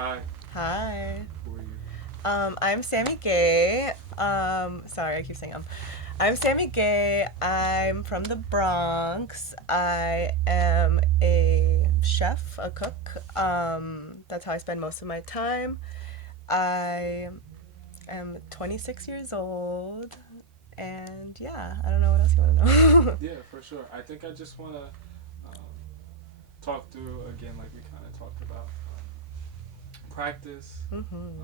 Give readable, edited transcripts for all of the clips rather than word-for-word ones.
Hi, Hi. who are you? I'm Sammi Gay. Sorry, I keep saying I'm Sammi Gay. I'm from the Bronx. I am a chef, a cook. That's how I spend most of my time. I am 26 years old, and yeah, I don't know what else you want to know. Yeah, for sure. I think I just want to talk through again, like we kind of talked about practice, hmm um,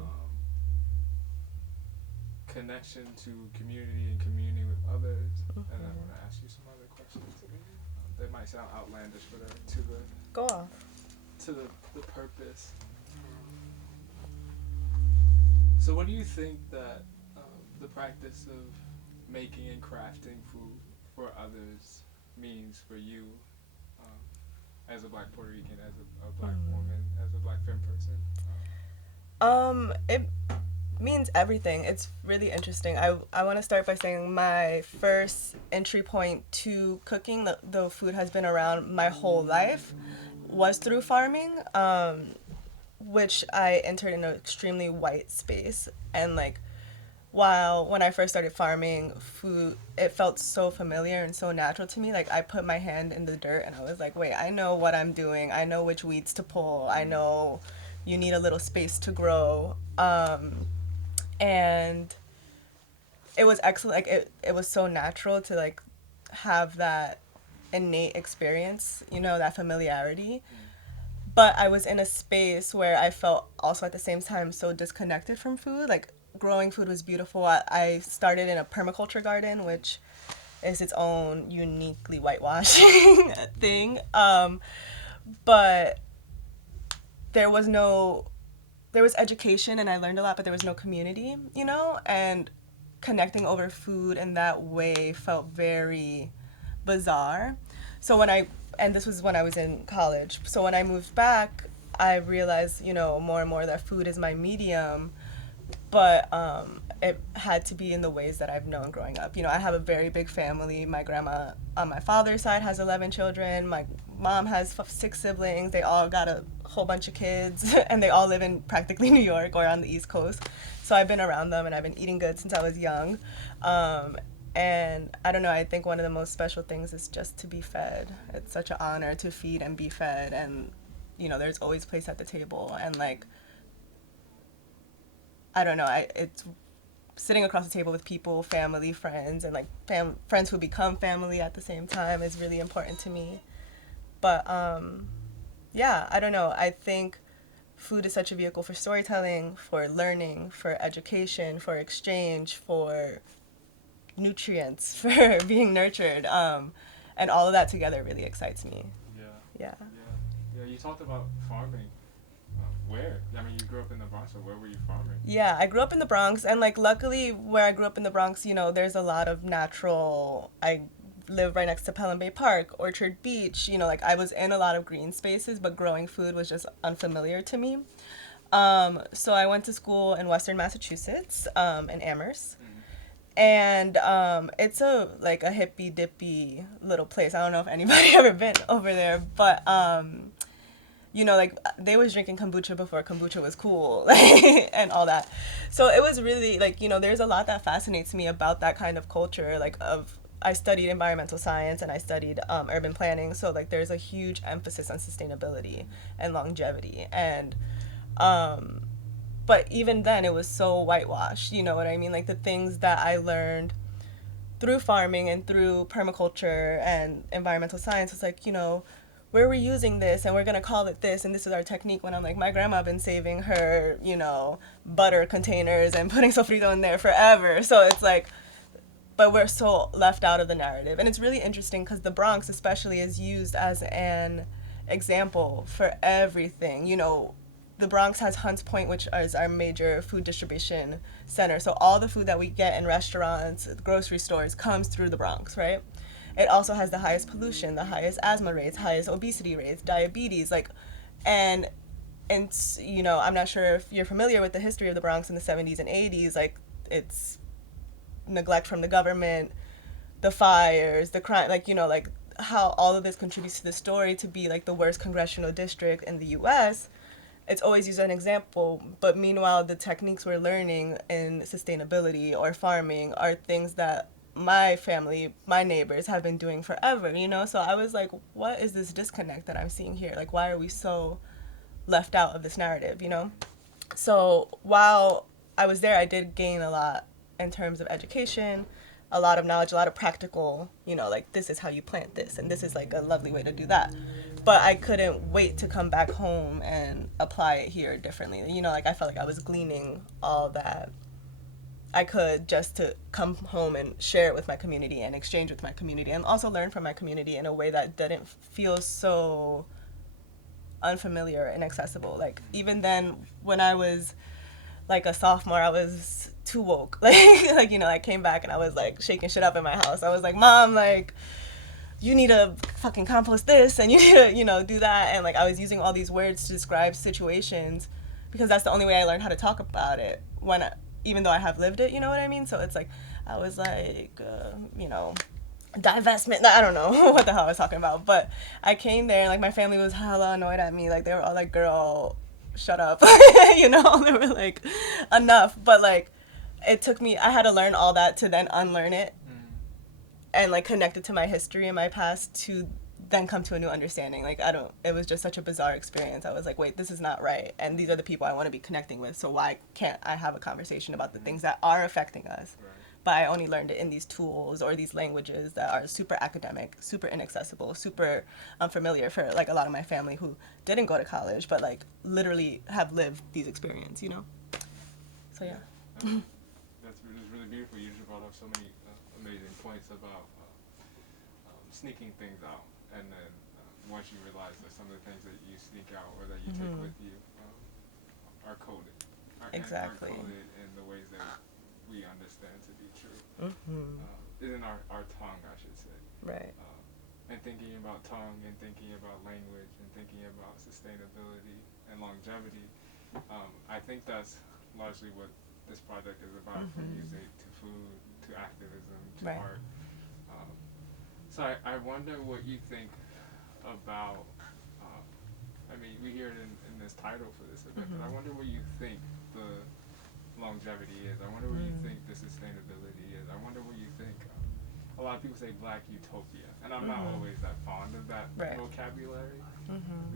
connection to community and community with others, and then I'm going to ask you some other questions. They might sound outlandish, but Go off. to the purpose. So, what do you think that the practice of making and crafting food for others means for you um, as a Black Puerto Rican, as a Black woman, as a Black femme person? It means everything. It's really interesting. I want to start by saying my first entry point to cooking, the food has been around my whole life, was through farming, which I entered in an extremely white space. And like, while when I first started farming food, it felt so familiar and so natural to me. Like, I put my hand in the dirt and I was like, wait, I know what I'm doing. I know which weeds to pull. I know you need a little space to grow. And it was excellent. Like, it was so natural to like have that innate experience, that familiarity. Mm. But I was in a space where I felt also at the same time so disconnected from food. Like, growing food was beautiful. I started in a permaculture garden, which is its own uniquely whitewashing thing. But there was no there was education and I learned a lot, but there was no community, and connecting over food in that way felt very bizarre. So and this was when I was in college. So when I moved back, I realized, more and more that food is my medium, but it had to be in the ways that I've known growing up. I have a very big family. My grandma on my father's side has 11 children. My mom has six siblings. They all got a whole bunch of kids, and they all live in practically New York or on the East Coast. So I've been around them, and I've been eating good since I was young. Um, and I don't know, I think one of the most special things is just to be fed. It's such an honor to feed and be fed. And, there's always place at the table. And, like, I don't know, it's sitting across the table with people, family, friends, and like friends who become family at the same time is really important to me. But yeah, I don't know. I think food is such a vehicle for storytelling, for learning, for education, for exchange, for nutrients, for being nurtured. And all of that together really excites me. Yeah, Yeah. yeah, yeah. You talked about farming. Where? I mean, you grew up in the Bronx, so where were you farming? Yeah, I grew up in the Bronx, and like luckily where I grew up in the Bronx, there's a lot of natural. I live right next to Pelham Bay Park, Orchard Beach. Like I was in a lot of green spaces, but growing food was just unfamiliar to me. So I went to school in Western Massachusetts, in Amherst, Mm. and it's a hippy dippy little place. I don't know if anybody ever been over there, but like they was drinking kombucha before kombucha was cool, like, and all that. So it was really like, there's a lot that fascinates me about that kind of culture. Like, I studied environmental science and I studied urban planning. So like there's a huge emphasis on sustainability and longevity. And but even then it was so whitewashed. You know what I mean? Like the things that I learned through farming and through permaculture and environmental science, it's like, we're reusing this and we're gonna call it this and this is our technique. When I'm like, my grandma been saving her, butter containers and putting sofrito in there forever. So it's like, but we're so left out of the narrative. And it's really interesting because the Bronx especially is used as an example for everything. The Bronx has Hunts Point, which is our major food distribution center. So all the food that we get in restaurants, grocery stores, comes through the Bronx, right? It also has the highest pollution, the highest asthma rates, highest obesity rates, diabetes, like, and I'm not sure if you're familiar with the history of the Bronx in the 70s and 80s. Like, it's neglect from the government, the fires, the crime, like, like how all of this contributes to the story to be like the worst congressional district in the U.S. it's always used as an example, but meanwhile the techniques we're learning in sustainability or farming are things that my family, my neighbors have been doing forever, you know? So I was like, what is this disconnect that I'm seeing here? Like, why are we so left out of this narrative, you know? So while I was there, I did gain a lot in terms of education, a lot of knowledge, a lot of practical, you know, like this is how you plant this and this is like a lovely way to do that. But I couldn't wait to come back home and apply it here differently. You know, like I felt like I was gleaning all that I could just to come home and share it with my community and exchange with my community and also learn from my community in a way that didn't feel so unfamiliar and accessible. Like even then when I was like a sophomore, I was too woke. Like you know, I came back and I was like shaking shit up in my house. I was like, "Mom, like you need to fucking compost this and you need to, you know, do that." And like I was using all these words to describe situations because that's the only way I learned how to talk about it even though I have lived it, you know what I mean? So it's like I was like you know, divestment. I don't know what the hell I was talking about, but I came there and like my family was hella annoyed at me. Like they were all like, "Girl, shut up," you know. They were like, "Enough." But like, it took me. I had to learn all that to then unlearn it and like connect it to my history and my past to then come to a new understanding. Like I don't. It was just such a bizarre experience. I was like, "Wait, this is not right." And these are the people I want to be connecting with. So why can't I have a conversation about the things that are affecting us? Right. But I only learned it in these tools or these languages that are super academic, super inaccessible, super unfamiliar for like a lot of my family who didn't go to college, but like literally have lived these experiences, you know? So yeah. That's really beautiful. You just brought up so many amazing points about sneaking things out, and then once you realize that some of the things that you sneak out or that you take with you are coded, Exactly. are coded in the ways that we understand to be true. In our tongue, I should say. Right. And thinking about tongue and thinking about language and thinking about sustainability and longevity, I think that's largely what this project is about, from music to food to activism to Right. art. So I wonder what you think about, I mean, we hear it in this title for this event, but I wonder what you think the longevity is. I wonder what you think the sustainability is. I wonder what you think. A lot of people say Black utopia, and I'm not always that fond of that Right. vocabulary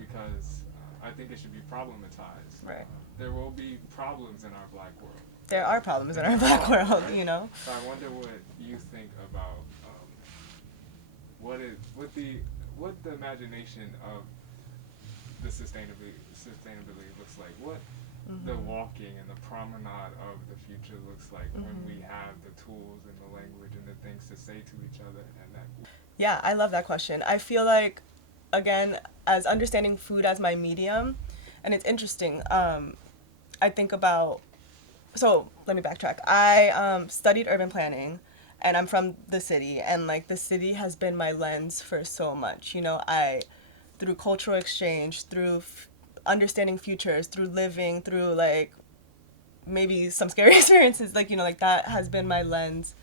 because I think it should be problematized. Right. There will be problems in our Black world. There are problems in our Black world, Right? you know? So I wonder what you think about what the imagination of the sustainability looks like. What the walking and the promenade of the future looks like when we have the tools and the language and the things to say to each other, and that. Yeah, I love that question. I feel like, again, as understanding food as my medium, and it's interesting, I think about, so let me backtrack. I studied urban planning and I'm from the city, and like the city has been my lens for so much. You know, through cultural exchange, through understanding futures, through living, through like maybe some scary experiences, like, you know, like that has been my lens.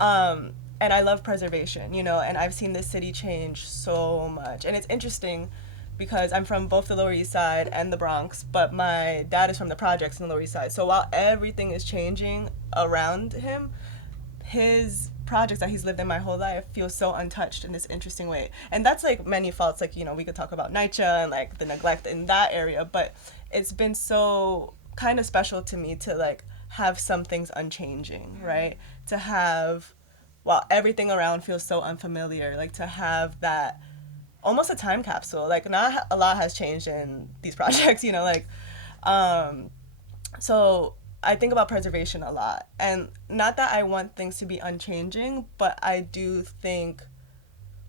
And I love preservation, you know, and I've seen this city change so much. And it's interesting because I'm from both the Lower East Side and the Bronx, but my dad is from the projects in the Lower East Side. So while everything is changing around him, his projects that he's lived in my whole life feel so untouched in this interesting way. And that's like many faults, like, you know, we could talk about NYCHA and like the neglect in that area, but it's been so kind of special to me to like have some things unchanging, right? To have, while everything around feels so unfamiliar, like to have that almost a time capsule. Like not a lot has changed in these projects, you know, like so I think about preservation a lot. And not that I want things to be unchanging, but I do think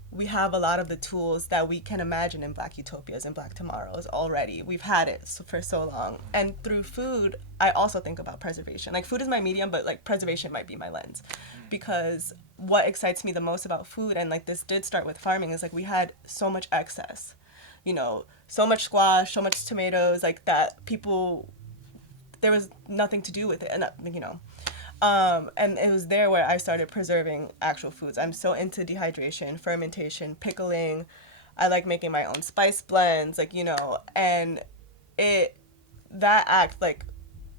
we have a lot of the tools that we can imagine in Black utopias and Black tomorrows already. We've had it for so long. And through food, I also think about preservation. Like food is my medium, but like preservation might be my lens. Because what excites me the most about food, and like this did start with farming, is like we had so much excess. You know, so much squash, so much tomatoes, like that people, there was nothing to do with it. And, you know, and it was there where I started preserving actual foods. I'm so into dehydration, fermentation, pickling. I like making my own spice blends, like, you know, and it that act, like,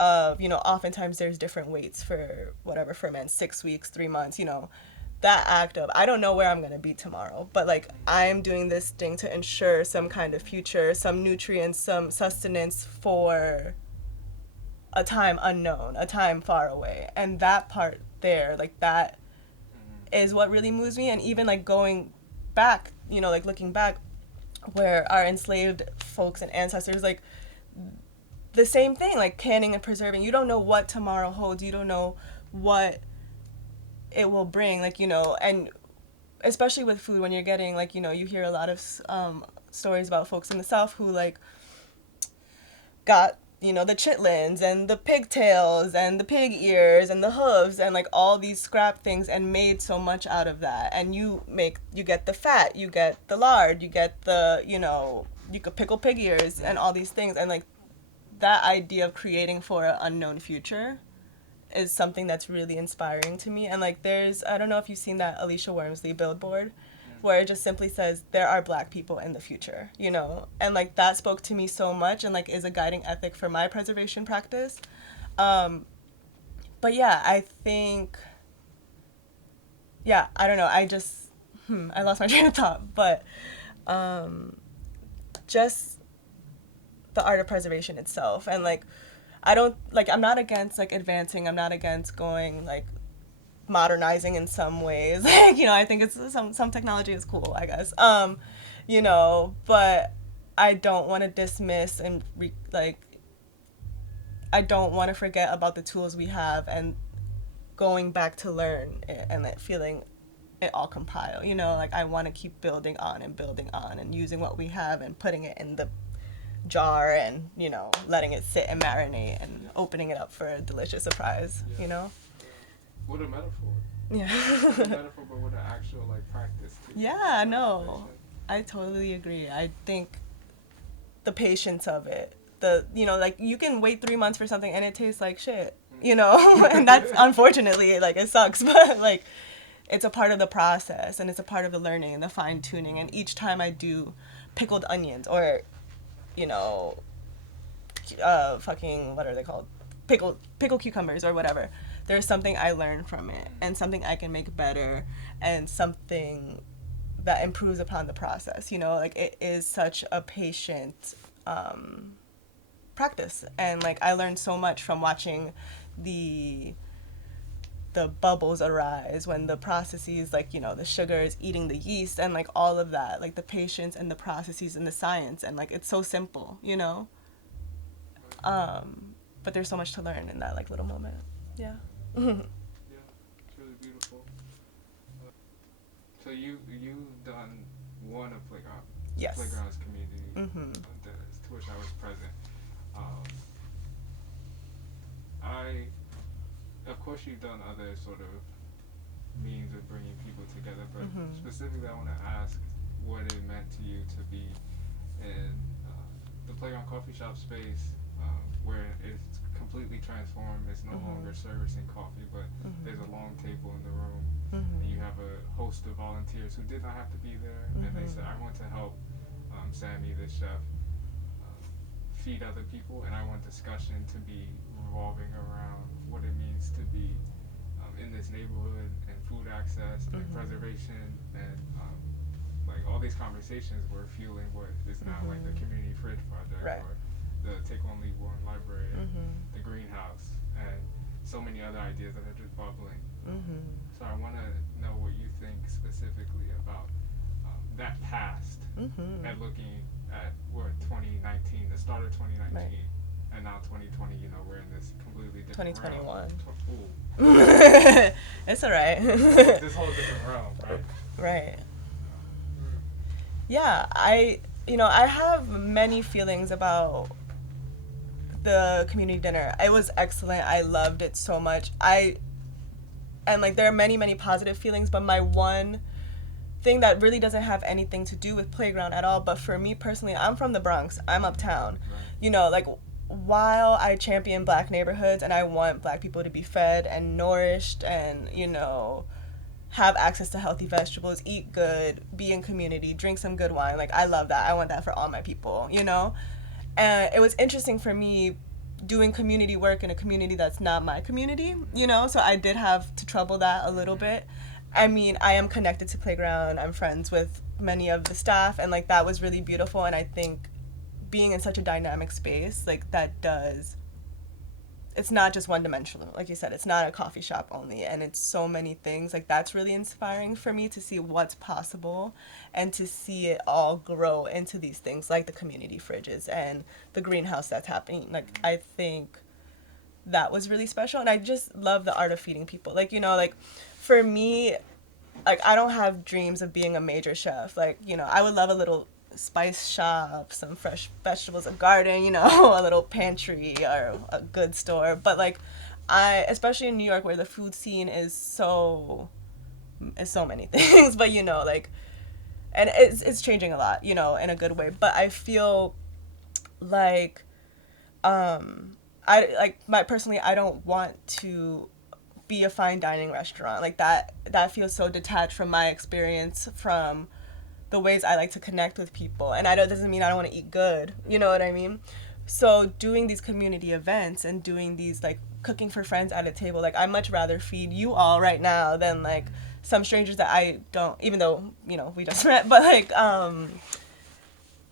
of, oftentimes there's different waits for whatever ferments, 6 weeks, 3 months, that act of, I don't know where I'm going to be tomorrow, but like I'm doing this thing to ensure some kind of future, some nutrients, some sustenance for a time unknown, a time far away. And that part there, like that is what really moves me. And even like going back, like looking back, where our enslaved folks and ancestors, like the same thing, like canning and preserving. You don't know what tomorrow holds. You don't know what it will bring, like, and especially with food, when you're getting, like, you hear a lot of stories about folks in the South who, like, got, the chitlins and the pigtails and the pig ears and the hooves and, like, all these scrap things and made so much out of that. And you get the fat, you get the lard, you get the, you could pickle pig ears and all these things. And, like, that idea of creating for an unknown future is something that's really inspiring to me. And like I don't know if you've seen that Alicia Wormsley billboard where it just simply says there are Black people in the future, and like that spoke to me so much and like is a guiding ethic for my preservation practice. But yeah, I think, I don't know, I lost my train of thought, but just the art of preservation itself. And like I'm not against like advancing, I'm not against going like modernizing in some ways. Like, I think it's some technology is cool, I guess. But I don't want to dismiss and I don't want to forget about the tools we have and going back to learn it and like feeling it all compile, like I want to keep building on and using what we have and putting it in the jar and letting it sit and marinate and opening it up for a delicious surprise. What a metaphor. Yeah. What a metaphor, but with an actual like practice too. Yeah, no, I totally agree. I think the patience of it, like you can wait 3 months for something and it tastes like shit, and that's unfortunately, like, it sucks, but like it's a part of the process and it's a part of the learning and the fine tuning. And each time I do pickled onions or fucking, what are they called? Pickled cucumbers or whatever. There's something I learn from it and something I can make better and something that improves upon the process, like it is such a patient practice. And like I learned so much from watching the bubbles arise when the processes, like, the sugar is eating the yeast and like all of that, like the patience and the processes and the science, and like it's so simple, but there's so much to learn in that like little moment. Yeah. Yeah, it's really beautiful. So you've done one of Yes. Playground's community Mm-hmm. dinners, to which I was present. Of course, you've done other sort of means of bringing people together, but specifically, I want to ask what it meant to you to be in the Playground coffee shop space, where it's completely transformed. It's no longer servicing coffee, but there's a long table in the room, and you have a host of volunteers who did not have to be there, and they said, I want to help Sammi, the chef, feed other people, and I want discussion to be revolving around what it means to be in this neighborhood and food access and preservation, and like all these conversations were fueling what is now like the Community Fridge Project, Right. or the Take One Leave One Library, and the Greenhouse, and so many other ideas that are just bubbling. So I want to know what you think specifically about that past, and looking at 2019, the start of 2019, Right. and now 2020. We're in this completely different 2021. realm. It's all right. This whole different realm, right? Right. Yeah, I have many feelings about the community dinner. It was excellent. I loved it so much. And like there are many, many positive feelings, but my one thing that really doesn't have anything to do with Playground at all, but for me personally, I'm from the Bronx. I'm uptown. Right. Like while I champion Black neighborhoods and I want Black people to be fed and nourished and, have access to healthy vegetables, eat good, be in community, drink some good wine. Like, I love that. I want that for all my people, And it was interesting for me doing community work in a community that's not my community, you know? So I did have to trouble that a little bit. I mean, I am connected to Playground. I'm friends with many of the staff, and like that was really beautiful. And I think being in such a dynamic space, like that does, it's not just one dimensional. Like you said, it's not a coffee shop only, and it's so many things. Like that's really inspiring for me to see what's possible and to see it all grow into these things like the community fridges and the greenhouse that's happening. Like I think that was really special, and I just love the art of feeding people. Like, you know, like for me, like I don't have dreams of being a major chef. Like, you know, I would love a little spice shop, some fresh vegetables, a garden, you know, a little pantry or a good store. But like I, especially in New York where the food scene is so many things, but you know, like, and it's changing a lot, you know, in a good way. But I feel like I like my personally I don't want to be a fine dining restaurant. Like that feels so detached from my experience, from the ways I like to connect with people. And I know it doesn't mean I don't want to eat good. You know what I mean? So doing these community events and doing these like cooking for friends at a table, like I much rather feed you all right now than like some strangers that I don't, even though, you know, we just met, but like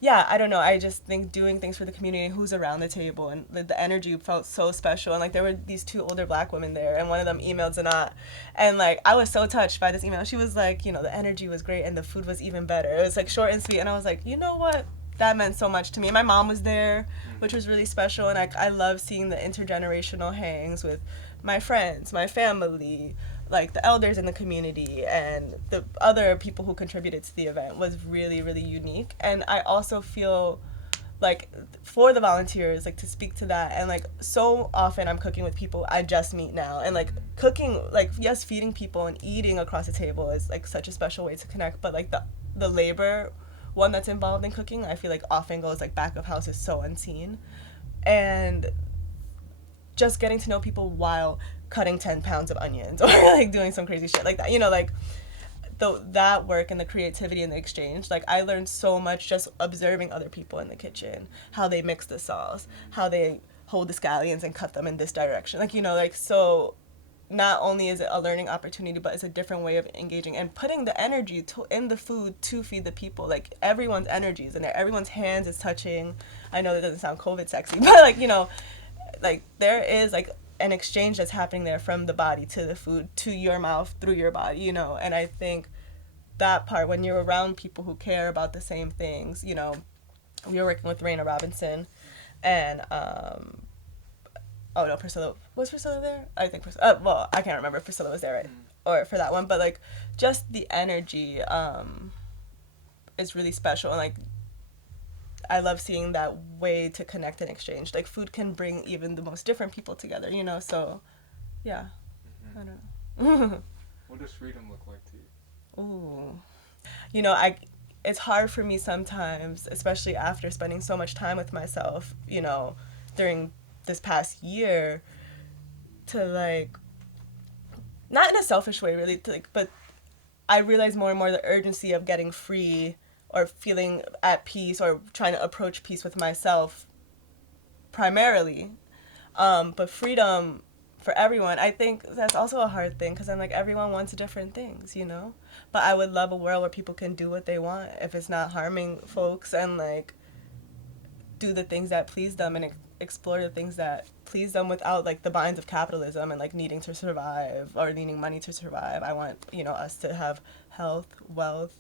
yeah, I don't know. I just think doing things for the community, who's around the table, and the energy felt so special. And like there were these two older black women there, and one of them emailed Zanat, and like I was so touched by this email. She was like, you know, the energy was great and the food was even better. It was like short and sweet, and I was like, you know what? That meant so much to me. And my mom was there, which was really special, and I love seeing the intergenerational hangs with my friends, my family, like the elders in the community and the other people who contributed to the event was really, really unique. And I also feel like for the volunteers, like to speak to that, and like so often I'm cooking with people I just meet now, and like cooking, like yes, feeding people and eating across the table is like such a special way to connect, but like the labor one that's involved in cooking, I feel like often goes like back of house is so unseen. And just getting to know people while cutting 10 pounds of onions or like doing some crazy shit like that, you know, like that work and the creativity and the exchange, like I learned so much just observing other people in the kitchen, how they mix the sauce, how they hold the scallions and cut them in this direction, like, you know, like, so not only is it a learning opportunity, but it's a different way of engaging and putting the energy in the food to feed the people. Like everyone's energy is in there, everyone's hands is touching. I know that doesn't sound COVID sexy, but like, you know, like there is like an exchange that's happening there from the body to the food to your mouth through your body, you know. And I think that part, when you're around people who care about the same things, you know, we were working with Raina Robinson, and oh no, Priscilla there? I think Priscilla, well, I can't remember if Priscilla was there, right? Or for that one, but like just the energy is really special. And like I love seeing that way to connect and exchange. Like food can bring even the most different people together, you know. So yeah, I don't know. What does freedom look like to you? Ooh, you know, it's hard for me sometimes, especially after spending so much time with myself, you know, during this past year, to like, not in a selfish way really, to like, but I realize more and more the urgency of getting free or feeling at peace or trying to approach peace with myself primarily. But freedom for everyone, I think that's also a hard thing, because I'm like, everyone wants different things, you know? But I would love a world where people can do what they want if it's not harming folks, and like do the things that please them and explore the things that please them without like the binds of capitalism and like needing to survive or needing money to survive. I want, you know, us to have health, wealth,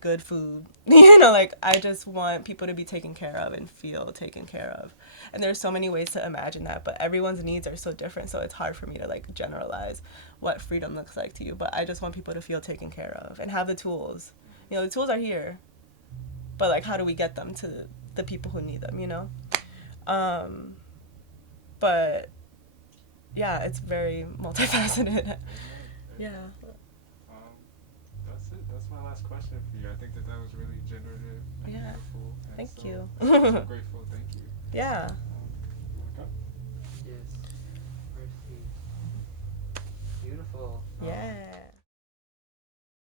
good food. You know, like I just want people to be taken care of and feel taken care of. And there's so many ways to imagine that, but everyone's needs are so different, so it's hard for me to like generalize what freedom looks like to you. But I just want people to feel taken care of and have the tools. You know, the tools are here, but like how do we get them to the people who need them, you know? But yeah, it's very multifaceted. Yeah. That's it. That's my last question for you. I think that was really generative and Yeah. beautiful. And Thank so you. I'm so grateful. Thank you. Yeah. Okay. Yes. Mercy. Beautiful. Yeah.